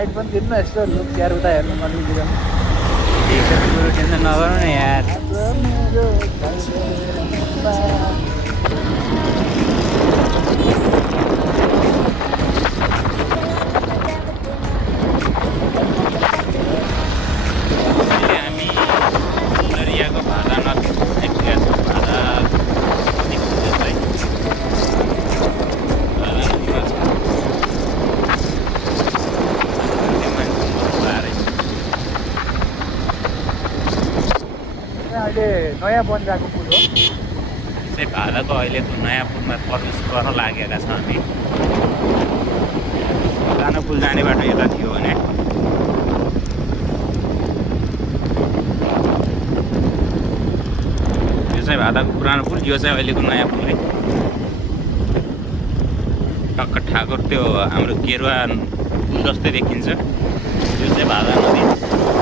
light पनि दिनु न यस्तो लुक यार उता हेर्नु अलिकति ठिक छ कुरो टेन्सन नगर्नु न यार अहिले हामी नरियाको भाडा नजिकको भाडा निस्किँदैछ भाडा नदीमा छ त्यो मान्छे मर्नु अहिले नयाँ बनिरहेको पुल हो त्यसै भाडाको अहिलेको नयाँ पुलमा प्रवेश गर्न लागेका छौँ हामी पुरानो पुल जाने बाटो यता थियो भने यो चाहिँ भाडाको पुरानो पुल यो चाहिँ अहिलेको नयाँ पुल है टक्क ठाकुर त्यो हाम्रो गेरुवा पुल जस्तै देखिन्छ यो चाहिँ भाडा नदी